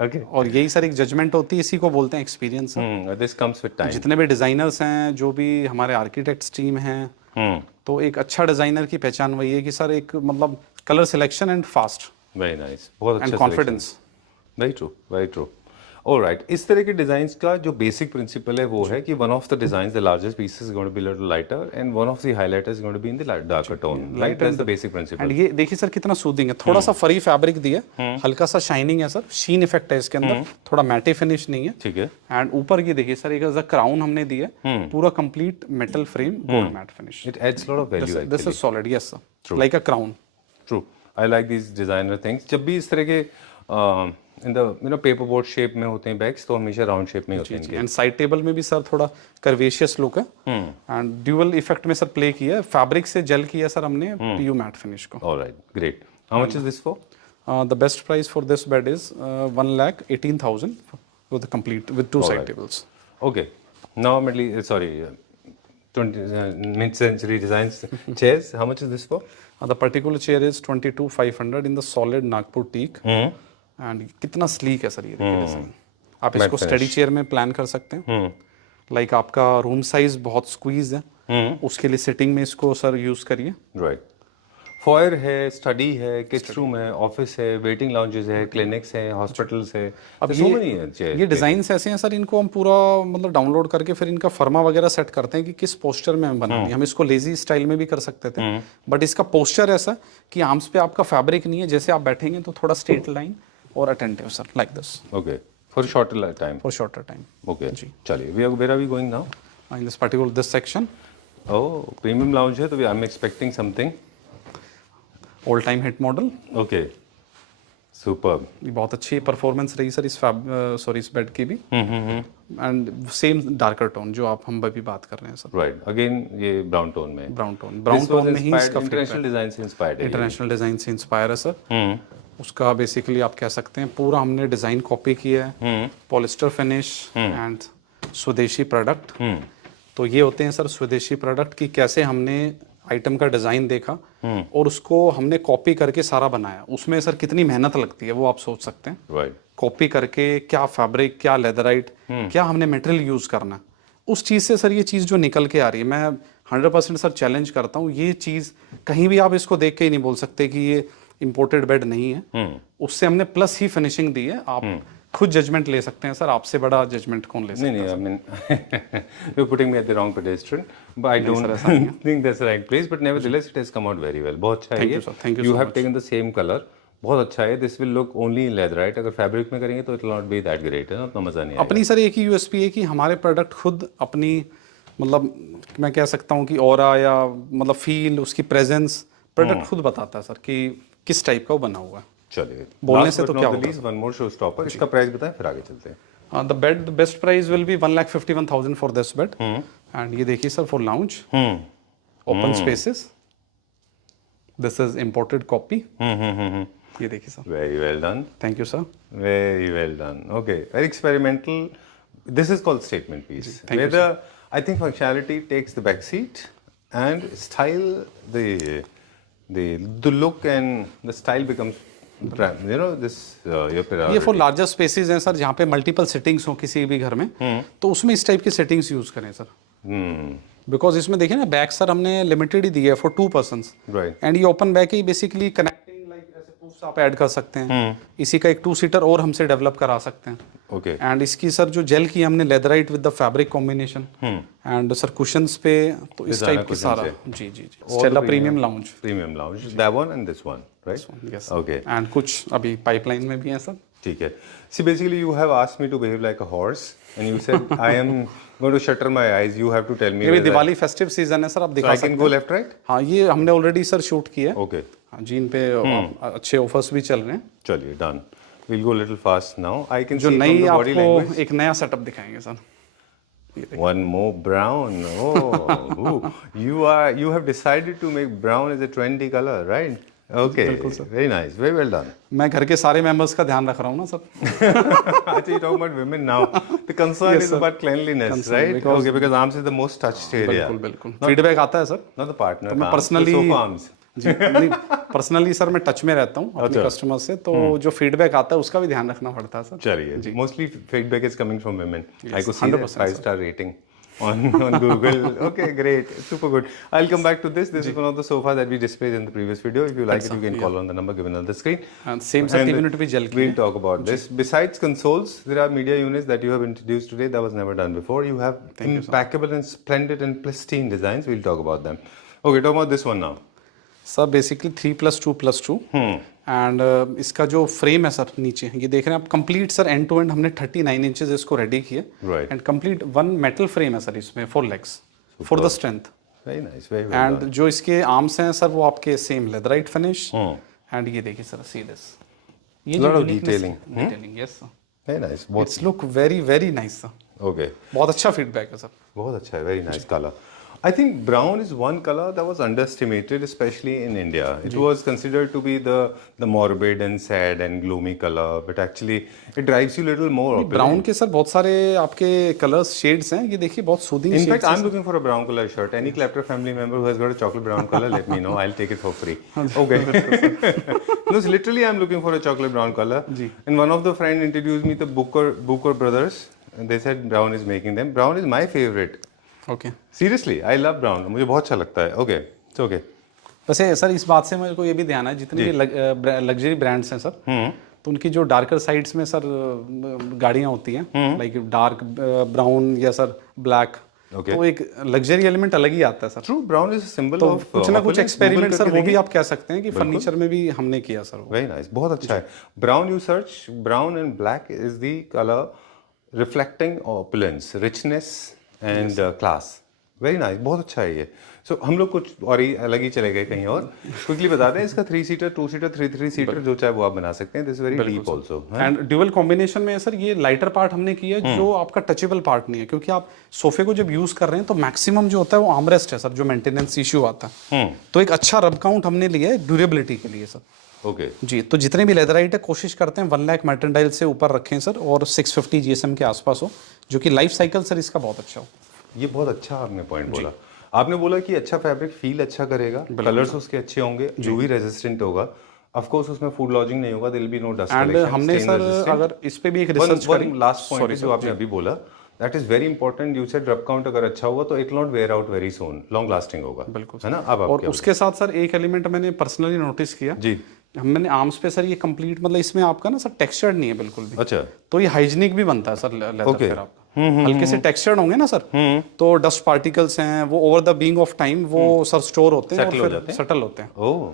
ओके, और यही सर एक जजमेंट होती है, इसी को बोलते हैं experience. This comes with time. जितने भी डिजाइनर्स हैं, जो भी हमारे आर्किटेक्ट्स टीम हैं, तो एक अच्छा डिजाइनर की पहचान वही है कि सर एक मतलब colour selection and fast very nice, बहुत अच्छा and confidence. Very true, very true. Alright, इस तरह के डिजाइन्स का जो बेसिक प्रिंसिपल है वो है कि one of the designs, the largest piece is going to be little lighter and one of the highlighter is going to be in the darker tone. Right, that's the basic principle. And ये देखिए sir कितना soothing है, थोड़ा सा फरी fabric दिया, हल्का सा शाइनिंग है सर, शीन इफेक्ट है इसके अंदर, थोड़ा मैटे फिनिश नहीं है। ठीक है। एंड ऊपर ये देखिए सर, एक एज अ क्राउन हमने दिया, पूरा complete metal frame gold matte finish. It adds lot of value. This is solid, yes sir, like a crown. True, I like these designer things. जब भी इस तरह के in the paper board shape में होते हैं बैग्स, तो हमेशा राउंड शेप में होते हैं। एंड साइड टेबल में भी सर थोड़ा कर्वेशियस लुक है एंड ड्यूअल इफेक्ट में सर प्ले किया है, फैब्रिक से जेल किया सर हमने पीयू मैट फिनिश को। Alright, great. How much is this for? The best price for this bed is 1,18,000 with complete with 2 side tables. Okay, now sorry, mid-century designs chairs. How much is this for? The particular chair is 22,500 in the solid Nagpur teak. And कितना sleek है sir ये देखिए design. आप इसको study chair में plan कर सकते हैं। लाइक आपका रूम साइज बहुत स्क्वीज है, उसके लिए सिटिंग में इसको सर यूज करिए। राइट, फॉयर है, स्टडी है, किड्स रूम है, ऑफिस है, वेटिंग लाउंजेस है, क्लिनिक्स है, हॉस्पिटल्स है। अब ये डिजाइन्स ऐसे हैं सर, इनको हम पूरा मतलब डाउनलोड करके फिर इनका फर्मा वगैरह सेट करते हैं कि किस पोस्चर में हम बनानी है। हम इसको लेजी स्टाइल में भी कर सकते थे, बट इसका पोस्चर ऐसा कि आर्म्स पे आपका फैब्रिक नहीं है, जैसे आप बैठेंगे तो थोड़ा स्ट्रेट लाइन और attentive sir, like this. Okay, for shorter time. For shorter time. Okay जी, चलिए, where are we going now? In this particular this section. Oh, premium lounge है, तो I am expecting something all time hit model. Okay, superb. ये बहुत अच्छी performance रही sir इस bed की भी। एंड सेम डार्कर टोन जो हम भी बात कर रहे हैं सर। राइट, अगेन ये ब्राउन टोन में। ब्राउन टोन में ही इसका इंटरनेशनल डिजाइन से इंस्पायर्ड है। इंटरनेशनल डिजाइन से इंस्पायर है सर। उसका बेसिकली आप कह सकते हैं पूरा हमने डिजाइन कॉपी किया है, पॉलिस्टर फिनिश एंड स्वदेशी प्रोडक्ट। तो ये होते हैं सर स्वदेशी प्रोडक्ट की कैसे हमने आइटम का डिजाइन देखा और उसको हमने कॉपी करके सारा बनाया, उसमें सर कितनी मेहनत लगती है वो आप सोच सकते हैं। राइट, कॉपी करके क्या फैब्रिक, क्या लेदराइट, क्या हमने मटेरियल यूज करना है, उस चीज से सर ये चीज जो निकल के आ रही है, मैं 100% सर चैलेंज करता हूँ, ये चीज कहीं भी आप इसको देख के ही नहीं बोल सकते कि ये इंपोर्टेड बेड नहीं है। उससे हमने प्लस ही फिनिशिंग दी है। आप खुद जजमेंट ले सकते हैं सर, आपसे बड़ा जजमेंट कौन ले सकता है? नहीं, I mean, you're putting me at the wrong pedestal, but I don't think that's the right place. But nevertheless, it has come out very well. बहुत अच्छा है ये. Thank you You so have much. taken the same color. बहुत अच्छा है. This will look only in leatherite. अगर fabric में करेंगे तो it will not be that great है ना, उतना मजा नहीं आएगा. अपनी सर एक ही यूएसपी है कि हमारे प्रोडक्ट खुद अपनी, मतलब मैं कह सकता हूँ कि ऑरा या मतलब फील, उसकी प्रेजेंस, प्रोडक्ट खुद बताता है सर कि किस टाइप का वो बना हुआ है। चलिए, बोलने से तो क्या होगा? वन मोर शो स्टॉपर, इसका प्राइस बताएं फिर आगे चलते हैं। The bed, the best price will be 1,51,000 for this bed. And ये देखिए sir, for lounge, open spaces, this is imported copy. ये देखिए sir. Very well done, thank you sir. Very well done. Okay, very experimental. This is called statement piece. Thank you, Where I think functionality takes the back seat and style, the look and the style becomes, you know, this your priority. ये for larger spaces हैं sir, जहाँ पे multiple settings हो किसी भी घर में, तो उसमें इस टाइप की सेटिंग्स यूज करें सर। बिकॉज इसमें देखिए ना, बैक सर हमने लिमिटेड ही दी है फॉर 2 पर्सन्स, Right. एंड ये ओपन बैक ही बेसिकली कनेक्टिंग, लाइक ऐसे पुफ्स आप ऐड कर सकते हैं। इसी का एक 2 सीटर और हमसे डेवलप करा सकते हैं। Okay. एंड इसकी सर जो जेल की हमने leatherite with the fabric combination, and sir cushions पे तो इस टाइप की सारा, जी जी जी, Stella premium lounge, Premium lounge. That one and this one, right? Yes. Okay. And कुछ अभी पाइपलाइन में भी है सर। ठीक है. See, basically, you have asked me to behave like a horse, and you said I am going to shutter my eyes. You have to tell me. ये भी whether Diwali festive season है sir, आप I दिखा सकते can हैं। go left, right? हाँ, ये हमने ऑलरेडी सर शूट किया है। Okay. हाँ जी, इन पे अच्छे ऑफर्स भी चल रहे हैं। चलिए, done. We'll go a little fast now. I can जो see from नई the body आपको language. एक नया सेटअप दिखाएंगे sir. One more brown. Oh, ooh. You have decided to make brown as a trendy color, right? Okay. Very nice. Very well done. मैं घर के सारे मेंबर्स का ध्यान रख रहा हूँ ना sir. Actually, talking about women now. The concern Yes, is sir. about cleanliness, Concern, right? because- Okay, because arms is the most touched area. बिल्कुल बिल्कुल, फीडबैक आता है सर। Not the partner. तो मैं arms, personally, the sofa arms. जी नहीं, personally sir मैं touch में रहता हूँ अपने कस्टमर से, तो जो फीडबैक आता है उसका भी ध्यान रखना पड़ता है सर। चलिए, mostly feedback is coming from women. I could see that 100%, 5-star rating on Google. Okay, great, super good. I'll come back to this. This is one of the sofa that we displayed in the previous video. If you like it, you can call on the number given on the screen. And same sir TV unit भी जल की We'll है। talk about this. Besides consoles, there are media units that you have introduced today that was never done before. You have impeccable and splendid and pristine designs. We'll talk about them. Okay, talk about this one now. Sir basically 3+2+2, and इसका जो frame है sir नीचे, ये देख रहे हैं आप, complete sir end to end हमने 39 इंचेस इसको रेडी किए, Right. And complete 1 metal frame है सर इसमें, 4 legs for the strength. Very nice, very well and जो इसके आर्म्स हैं सर वो आपके सेम लेदराइट फिनिश, एंड ये देखिए सर, सी दिस, ये Lot of detailing. Detailing, yes sir, Very nice. बहुत it's look very very nice sir. okay. बहुत अच्छा फीडबैक है सर। बहुत अच्छा है, very nice color. I think brown is one color that was underestimated, especially in India. It was considered to be the morbid and sad and gloomy color, but actually it drives you a little more. Brown के sir बहुत सारे आपके colours, shades हैं, ये देखिए बहुत soothing In shades fact, I'm looking for a brown color shirt. Any Clapter family member who has got a chocolate brown color, let me know. I'll take it for free. Okay. No, it's literally I'm looking for a chocolate brown color. And one of the friend introduced me to Booker brothers, and they said brown is making them. Brown is my favorite. Okay. Seriously, I love brown. मुझे बहुत अच्छा लगता है. Okay, it's okay. वैसे sir इस बात से मेरे को ये भी ध्यान है, जितने भी लग्जरी ब्रांड्स हैं सर, तो उनकी जो डार्कर साइड्स में सर गाड़ियाँ होती हैं, लाइक डार्क ब्राउन या सर ब्लैक, Okay. तो एक लग्जरी एलिमेंट अलग ही आता है sir. True, brown is a symbol तो of कुछ ना कुछ opulence. एक्सपेरिमेंट Google सर करके वो भी देखिए. आप कह सकते हैं कि फर्नीचर में भी हमने किया सर वो। Very nice, बहुत अच्छा है. Brown you search, brown and black is the color reflecting opulence, richness and class. Very nice, बहुत अच्छा है ये. So हम लोग कुछ और ही अलग ही चले गए कहीं और. Quickly बता दें, इसका 3 सीटर, 2 सीटर, 3 सीटर जो चाहे वो आप बना सकते हैं. This is very deep also. And dual combination में सर ये लाइटर पार्ट हमने किया है, जो आपका टचेबल पार्ट नहीं है, क्योंकि आप सोफे को जब यूज कर रहे हैं तो मैक्सिमम जो होता है वो आर्मरेस्ट है सर, जो मेंटेनेंस इशू आता है। तो एक अच्छा रब काउंट हमने लिया है ड्यूरेबिलिटी के लिए सर। Okay. जी, तो जितने भी लेदराइट है कोशिश करते हैं 1 लाख मर्टेंडाइल से ऊपर रखें सर, और 650 GSM के आसपास हो, जो कि लाइफ साइकिल सर इसका बहुत अच्छा हो। ये बहुत अच्छा आपने पॉइंट बोला. आपने बोला कि अच्छा फैब्रिक फील अच्छा करेगा, कलर्स उसके अच्छे होंगे, यूवी रेजिस्टेंट होगा, ऑफ कोर्स उसमें फूड लॉजिंग नहीं होगा, there will be no dust and collection. हमने सर अगर इस पे भी एक रिसर्च करी, लास्ट पॉइंट जो आपने अभी बोला, that is very important. You said रब काउंट अगर अच्छा हुआ तो it not wear out very soon, long lasting होगा, बिल्कुल है ना। अब आप और क्या उसके साथ सर एक एलिमेंट मैंने पर्सनली नोटिस किया जी। मैंने आर्म्स पे सर ये कंप्लीट मतलब इसमें आपका ना सर टेक्सचर्ड नहीं है बिल्कुल भी, अच्छा, तो ये हाइजीनिक भी बनता है सर लेदर Okay. फिर आपका हल्के से टेक्सचर्ड होंगे ना सर, तो डस्ट पार्टिकल्स हैं वो over the being of time वो सर स्टोर होते हैं Settle हो और जाते फिर हैं। सेटल होते हैं ओह,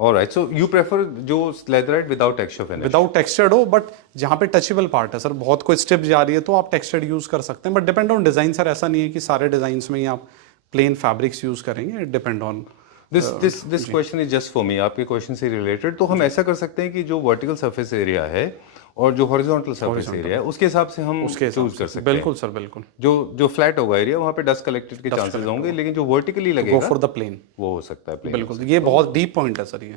ऑलराइट। सो यू प्रेफर जो leatherette without texture finish? Without textured हो, बट जहाँ पे टचेबल पार्ट है सर, बहुत कोई स्ट्रिप जा रही है तो आप टेक्सचर्ड यूज कर सकते हैं, but depend on design sir. ऐसा नहीं है कि सारे डिजाइन में ही आप प्लेन फैब्रिक्स यूज करेंगे, it depend on this question is just for me, आपके क्वेश्चन से रिलेटेड। तो हम ऐसा कर सकते हैं कि जो वर्टिकल सरफेस एरिया है और जो हॉरिजॉन्टल सरफेस एरिया है उसके हिसाब से हम चूज कर सकते हैं। बिल्कुल सर, बिल्कुल। जो फ्लैट होगा एरिया वहाँ पे डस्ट कलेक्टेड के चांसेस होंगे, लेकिन जो वर्टिकली गो लगेगा फॉर द प्लेन, वो हो सकता है प्लेन। बिल्कुल। ये बहुत डीप पॉइंट है सर, ये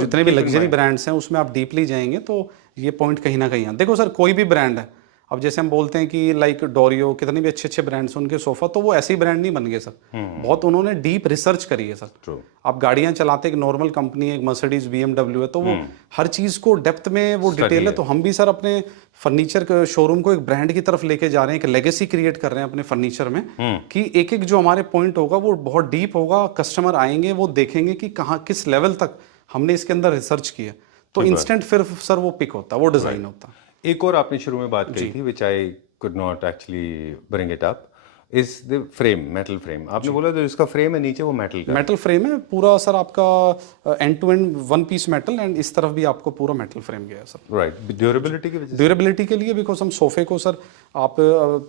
जितने भी लग्जरी ब्रांड्स हैं उसमें आप डीपली जाएंगे तो ये पॉइंट कहीं ना कहीं है। देखो सर, कोई भी ब्रांड है, अब जैसे हम बोलते हैं कि लाइक डोरियो, कितने भी अच्छे अच्छे ब्रांड्स उनके सोफा, तो वो ऐसे ही ब्रांड नहीं बन गए सर, बहुत उन्होंने डीप रिसर्च करी है सर। True. आप गाड़ियां चलाते एक नॉर्मल कंपनी है, एक मर्सिडीज BMW है, तो वो हर चीज को डेप्थ में वो डिटेल है। तो हम भी सर अपने फर्नीचर के शोरूम को एक ब्रांड की तरफ लेके जा रहे हैं, एक लेगेसी क्रिएट कर रहे हैं अपने फर्नीचर में, कि एक एक जो हमारे पॉइंट होगा वो बहुत डीप होगा। कस्टमर आएंगे वो देखेंगे कि कहाँ किस लेवल तक हमने इसके अंदर रिसर्च किया, तो इंस्टेंट फिर सर वो पिक होता है, वो डिजाइन होता है। एक और आपने शुरू में बात कही थी which I could not actually bring it up, is the frame, metal frame. आपने बोला जो इसका फ्रेम है नीचे वो मेटल का, मेटल फ्रेम है पूरा सर आपका, end to end one piece metal, and इस तरफ भी आपको पूरा मेटल फ्रेम गया है सर। राइट। ड्यूरेबिलिटी की वजह से, ड्यूरेबिलिटी के लिए, बिकॉज हम सोफे को सर आप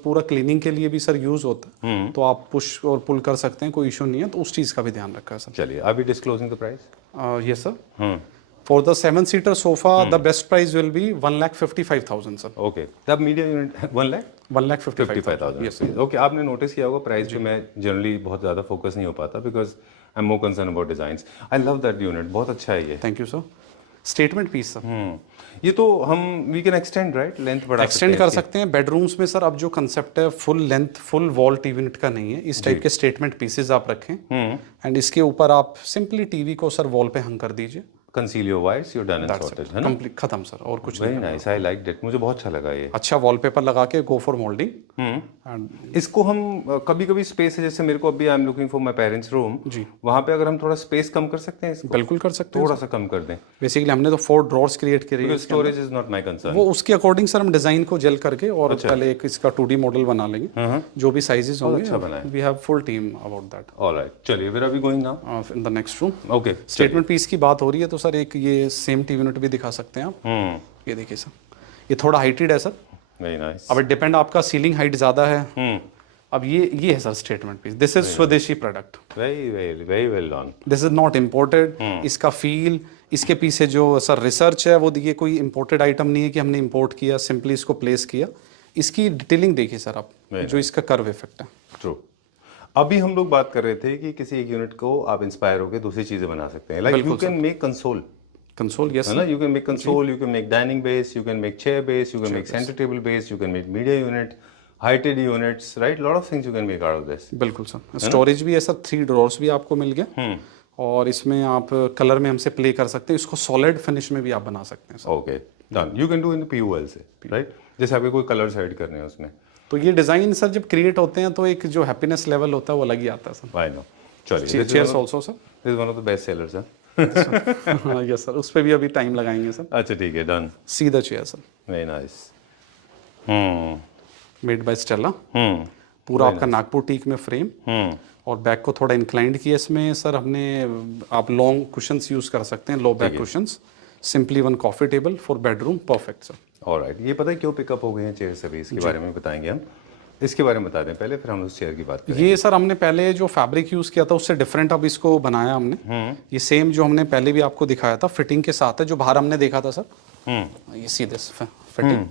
पूरा क्लीनिंग के लिए भी सर यूज होता है, तो आप पुश और पुल कर सकते हैं, कोई इशू नहीं है, तो उस चीज का भी ध्यान रखा है सर। चलिए अभी disclosing the price. Yes sir, for the 7-seater sofa the best price will be 1,55,000 sir. Okay, तब मीडियम यूनिट 1,55,000। yes, okay. आपने नोटिस किया होगा प्राइस पे मैं जनरली बहुत ज़्यादा फोकस नहीं हो पाता, because I am more concern about designs. I love that unit, बहुत अच्छा है ये। Thank you sir. Statement piece sir, ये तो हम we can extend, right, length बढ़ा एक्सटेंड कर सकते हैं। बेडरूम्स में सर अब जो कंसेप्ट है full length full wall TV unit का नहीं है, इस टाइप के स्टेटमेंट पीसेज आप रखें, एंड इसके ऊपर आप सिंपली टीवी को सर वॉल पे हंग कर दीजिए, conceal your vice, your done and sorted, है ना। कंप्लीट खत्म सर, और कुछ very nice, I like that, मुझे बहुत अच्छा लगा ये। अच्छा वॉलपेपर लगा के गो फॉर मोल्डिंग। एंड इसको हम कभी कभी स्पेस है, जैसे मेरे को अभी I am looking for my parents room जी, वहाँ पे अगर हम थोड़ा स्पेस कम कर सकते हैं इसको, बिल्कुल कर सकते हैं। थोड़ा सा कम कर दें, बेसिकली हमने तो 4 ड्रॉर्स क्रिएट किए हैं, storage is not my concern. वो उसके अकॉर्डिंग सर हम डिजाइन को जेल करके और पहले एक इसका 2D मॉडल बना लेंगे, जो भी साइजेस होंगे। अच्छा बना है। We have full team about that. Alright, चलिए फिर अभी going now in the next room. Okay. Statement piece की बात हो रही है तो सर एक ये सेम टीवी यूनिट भी दिखा सकते हैं आप। ये देखिए सर, ये थोड़ा हाइटेड है सर, वेरी नाइस। अब डिपेंड आपका सीलिंग हाइट ज्यादा है। अब ये है sir statement piece, this is swadeshi product, very well done. This is not imported. इसका फील, इसके पीछे जो सर रिसर्च है वो देखिए, कोई इम्पोर्टेड आइटम नहीं है कि हमने इम्पोर्ट किया, सिंपली इसको प्लेस किया। इसकी डिटेलिंग देखिए सर आप, जो इसका कर्व इफेक्ट है। ट्रू। अभी हम लोग बात कर रहे थे कि किसी एक यूनिट को आप इंस्पायर होकर दूसरी चीजें बना सकते हैं, like you can make console, yes है ना, you can make console, you can make dining base, you can make chair base, you can make center table base, you can make media unit, heighted units, right, lot of things you can make out of this। बिल्कुल sir. Storage भी है sir, 3 drawers भी आपको मिल गया, और इसमें आप colour में हमसे प्ले कर सकते हैं, इसको सॉलिड फिनिश में भी आप बना सकते हैं sir. Okay, done. You can do in POL से, राइट, जैसे आपके कोई कलर्स ऐड करने हैं उसमें, तो ये डिजाइन सर जब क्रिएट होते हैं तो एक जो हैप्पीनेस लेवल होता है वो अलग ही आता है सर। I know. चलिए, chairs also sir, this is one of the best sellers है। यस सर, उस पे भी अभी टाइम लगाएंगे सर। अच्छा ठीक है, done. See the chair sir, very nice. Made by Stella, पूरा आपका नागपुर टीक में फ्रेम, और बैक को थोड़ा इंक्लाइंड किया इसमें सर हमने। आप लॉन्ग कुशंस यूज कर सकते हैं, low back cushions, simply one coffee table for bedroom, perfect sir. Alright, ये पता है क्यों पिकअप हो गए हैं चेयर सभी, इसके बारे में बताएंगे हम। इसके बारे में बता दें पहले, फिर हम उस चेयर की बात करेंगे। ये सर हमने पहले जो फैब्रिक यूज किया था उससे डिफरेंट अब इसको बनाया हमने। ये सेम जो हमने पहले भी आपको दिखाया था फिटिंग के साथ है, जो बाहर हमने देखा था सर। ये सी दिस फिटिंग,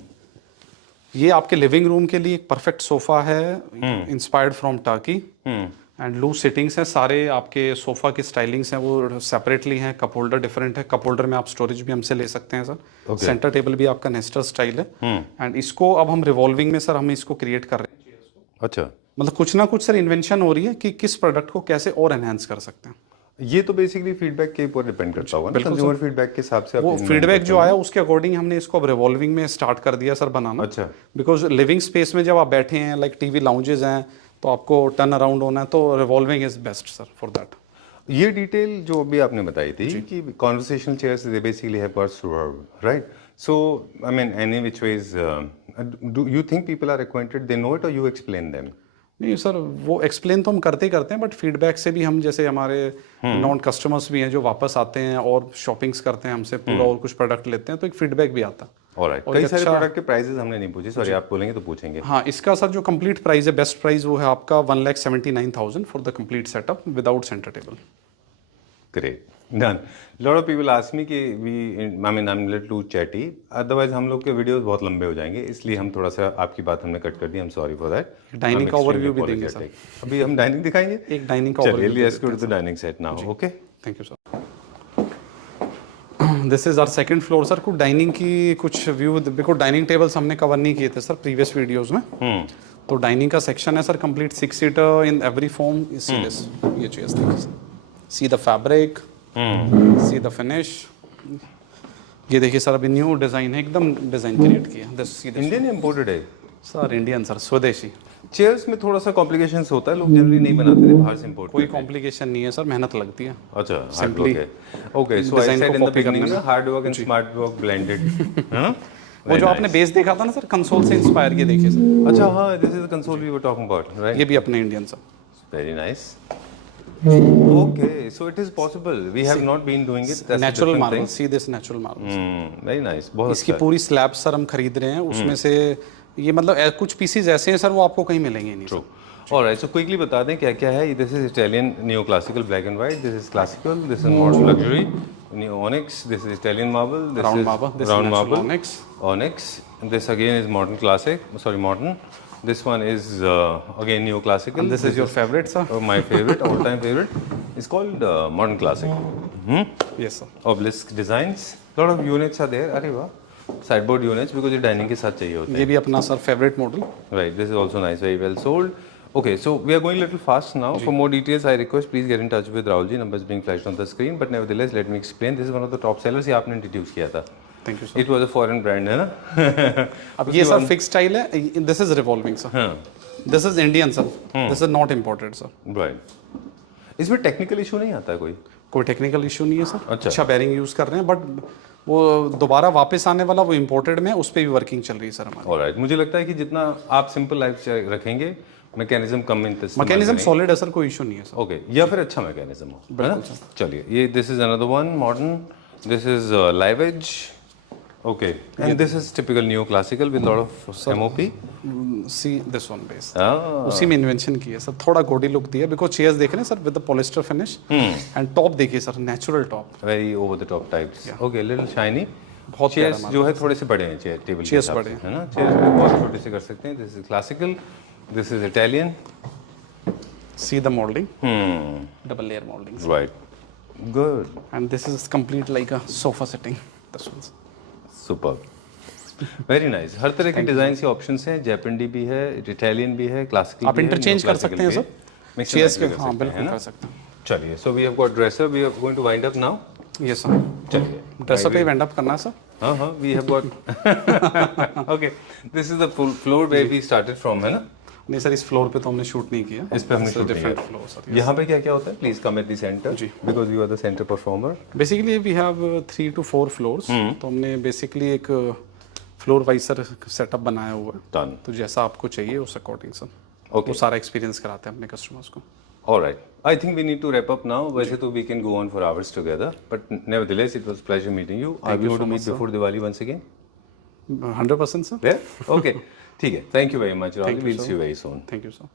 ये आपके लिविंग रूम के लिए एक परफेक्ट सोफा है, inspired from Turkey, and loose sittings हैं सारे। आपके सोफा की स्टाइलिंग्स हैं वो सेपरेटली हैं, कप होल्डर डिफरेंट है, कप होल्डर में आप स्टोरेज भी हमसे ले सकते हैं सर। सेंटर टेबल भी आपका नेस्टर स्टाइल है, एंड इसको अब हम रिवॉल्विंग में सर हम इसको क्रिएट कर रहे हैं। अच्छा, मतलब कुछ ना कुछ सर इन्वेंशन हो रही है कि किस प्रोडक्ट को कैसे और एनहांस कर सकते हैं। ये तो बेसिकली फीडबैक के ऊपर डिपेंड करता होगा ना, कंज्यूमर फीडबैक के हिसाब से आप वो invent फीडबैक करते जो हो। आया उसके अकॉर्डिंग हमने इसको अब रिवॉल्विंग में स्टार्ट कर दिया सर बनाना। अच्छा। बिकॉज लिविंग स्पेस में जब आप बैठे हैं लाइक टीवी लाउंजेस हैं तो आपको टर्न अराउंड होना है, तो revolving is best sir for that. ये डिटेल जो अभी आपने बताई थी कि conversational chairs they basically have got superb, right? So I mean any which ways do you think people are acquainted, they know it, or you explain them? नहीं sir, वो explain तो हम करते ही करते हैं, बट फीडबैक से भी हम, जैसे हमारे नॉन कस्टमर्स भी हैं जो वापस आते हैं और शॉपिंग्स करते हैं हमसे पूरा और कुछ प्रोडक्ट लेते हैं, तो एक फीडबैक भी आता है। ऑलराइट, और कई एक सारे अच्छा- प्रोडक्ट के प्राइसेस हमने नहीं पूछे, सॉरी, आप बोलेंगे तो पूछेंगे। हाँ, इसका सर जो कंप्लीट प्राइस है, बेस्ट प्राइस वो है आपका 1,79,000 for the complete setup without centre table. Great. Done. lot of people ask me कि I'm little too chatty. Otherwise हम लोग के वीडियोस बहुत लंबे हो जाएंगे, इसलिए हम थोड़ा सा आपकी बात हमने कट कर दी। I'm sorry for that. Dining I'm का extremely ओवरव्यू भी देंगे सर। apologetic. अभी हम डाइनिंग दिखाएंगे। एक डाइनिंग का चलिए, overview let's go to the dining set now. Okay. Thank you sir. This is our second floor sir. कुछ डाइनिंग की कुछ व्यू, बिकॉज डाइनिंग टेबल्स हमने कवर नहीं किए थे सर प्रीवियस वीडियोस में। तो डाइनिंग का सेक्शन है sir complete 6 seater in every form. See this, ये चेयर्स देखिए sir, see the fabric, see the finish. ये देखिए सर, अभी न्यू डिजाइन है, एकदम डिजाइन क्रिएट किया। This see this Indian imported है सर, इंडियन सर, स्वदेशी। चेयर्स में थोड़ा सा कॉम्प्लिकेशंस होता है, लोग जनरली नहीं बनाते थे, बाहर से इंपोर्ट। कोई कॉम्प्लिकेशन नहीं है सर, मेहनत लगती है। अच्छा, Simply ओके, सो आई design सेड को इन द copy करने बिगिनिंग, में। Hard work and smart work blended, है ना? वो जो आपने बेस देखा था ना सर, कंसोल से इंस्पायर, ये देखिए सर, अच्छा, हाँ, this is the console we were talking about, right? ये भी अपने Indian sir. Very nice. Okay, so it is possible. We have not been doing it. That's a natural different marble, thing. See this natural marble. Very nice. बहुत इसकी अच्छा। पूरी slab sir हम खरीद रहे हैं, उसमें से ये मतलब कुछ पीसीज ऐसे हैं सर, वो आपको कहीं मिलेंगे नहीं sir. All right. So quickly बता दें क्या क्या है। This is Italian neoclassical black and white. This is classical. This is modern luxury. Neo onyx. This is Italian marble. This Round is marble. This is round natural marble. onyx. Onyx. And this again is modern classic. Sorry, modern. This one is again neoclassical. And this is your favorite sir? My favorite, all-time favorite. It's called modern classic. Yes sir. Obelisk designs. Lot of units are there. अरे वाह. Sideboard units because ये dining के साथ चाहिए होते हैं. ये भी अपना sir favourite model. Right. This is also nice. Very well sold. Okay, so we are going a little fast now. For more details, I request please get in touch with Rahul ji. Numbers being flashed on the screen. But nevertheless, let me explain. This is one of the top sellers. ये आपने introduce किया था. Thank you sir. It was a foreign brand, है ना? अब ये sir fix style है, this is revolving sir. हाँ. This is Indian sir, this is not imported sir. Right. इसमें टेक्निकल इशू नहीं आता कोई? कोई टेक्निकल इशू नहीं है सर। अच्छा। अच्छा बेरिंग यूज कर रहे हैं, बट वो दोबारा वापस आने वाला वो इम्पोर्टेड में, उस पर भी वर्किंग चल रही है सर हमारी। Alright. मुझे लगता है कि जितना आप सिंपल लाइफ रखेंगे, मैकेनिज्म कम मैकेनिज्म सॉलिड है सर, कोई इशू नहीं है सर। ओके, या फिर अच्छा मैकेनिज्म हो, है ना? चलिए, ये this is another one modern, this is live edge, okay, and this is typical new classical with lot of MOP. See this one base, उसी में इन्वेंशन की है सर, थोड़ा गोडी लुक दिया, बिकॉज चेयर्स देख रहे हैं sir with the polyester finish, and top देखिए sir, natural top, very over the top types, okay, little shiny. बहुत प्यारा चेयर्स जो है थोड़े से बड़े हैं, चेयर टेबल Chairs बड़े हैं। है ना? चेयर्स भी बहुत छोटे से कर सकते हैं। This is classical, this is Italian, see the moulding, double layer moulding, right, good, and this is complete like a sofa setting, this one super, very nice. हर तरह के डिजाइन के ऑप्शंस हैं, जैपनी भी है, इटालियन भी है, classical आप इंटरचेंज कर सकते हैं सर चेयर्स के, हाँ बिल्कुल कर सकते हैं। चलिए, so we have got dresser, we are going to wind up now. Yes sir, चलिए, ड्रेसअप पे वेंड अप करना है सर। हाँ हाँ, we have got, okay, this is the floor where we started from, है ना? नहीं सर, इस फ्लोर पे तो हमने शूट नहीं किया, इस पे हमने शूट डिफरेंट किया। Floor sir. यहाँ पे क्या क्या होता है? Please come at the centre, जी। Because you are the centre performer. Basically we have 3 to 4 floors, तो हमने बेसिकली एक फ्लोर वाइज सर सेटअप बनाया हुआ है, डन, तो जैसा आपको चाहिए उस अकॉर्डिंग सर ओके, वो सारा एक्सपीरियंस कराते हैं अपने कस्टमर्स को। Alright, I think we need to wrap up now. वैसे तो we can go on for hours together, but nevertheless it was pleasure meeting you. I will to meet before Diwali once again. 100% sir. Okay, ठीक है, thank you very much, will see you very soon. Thank you sir.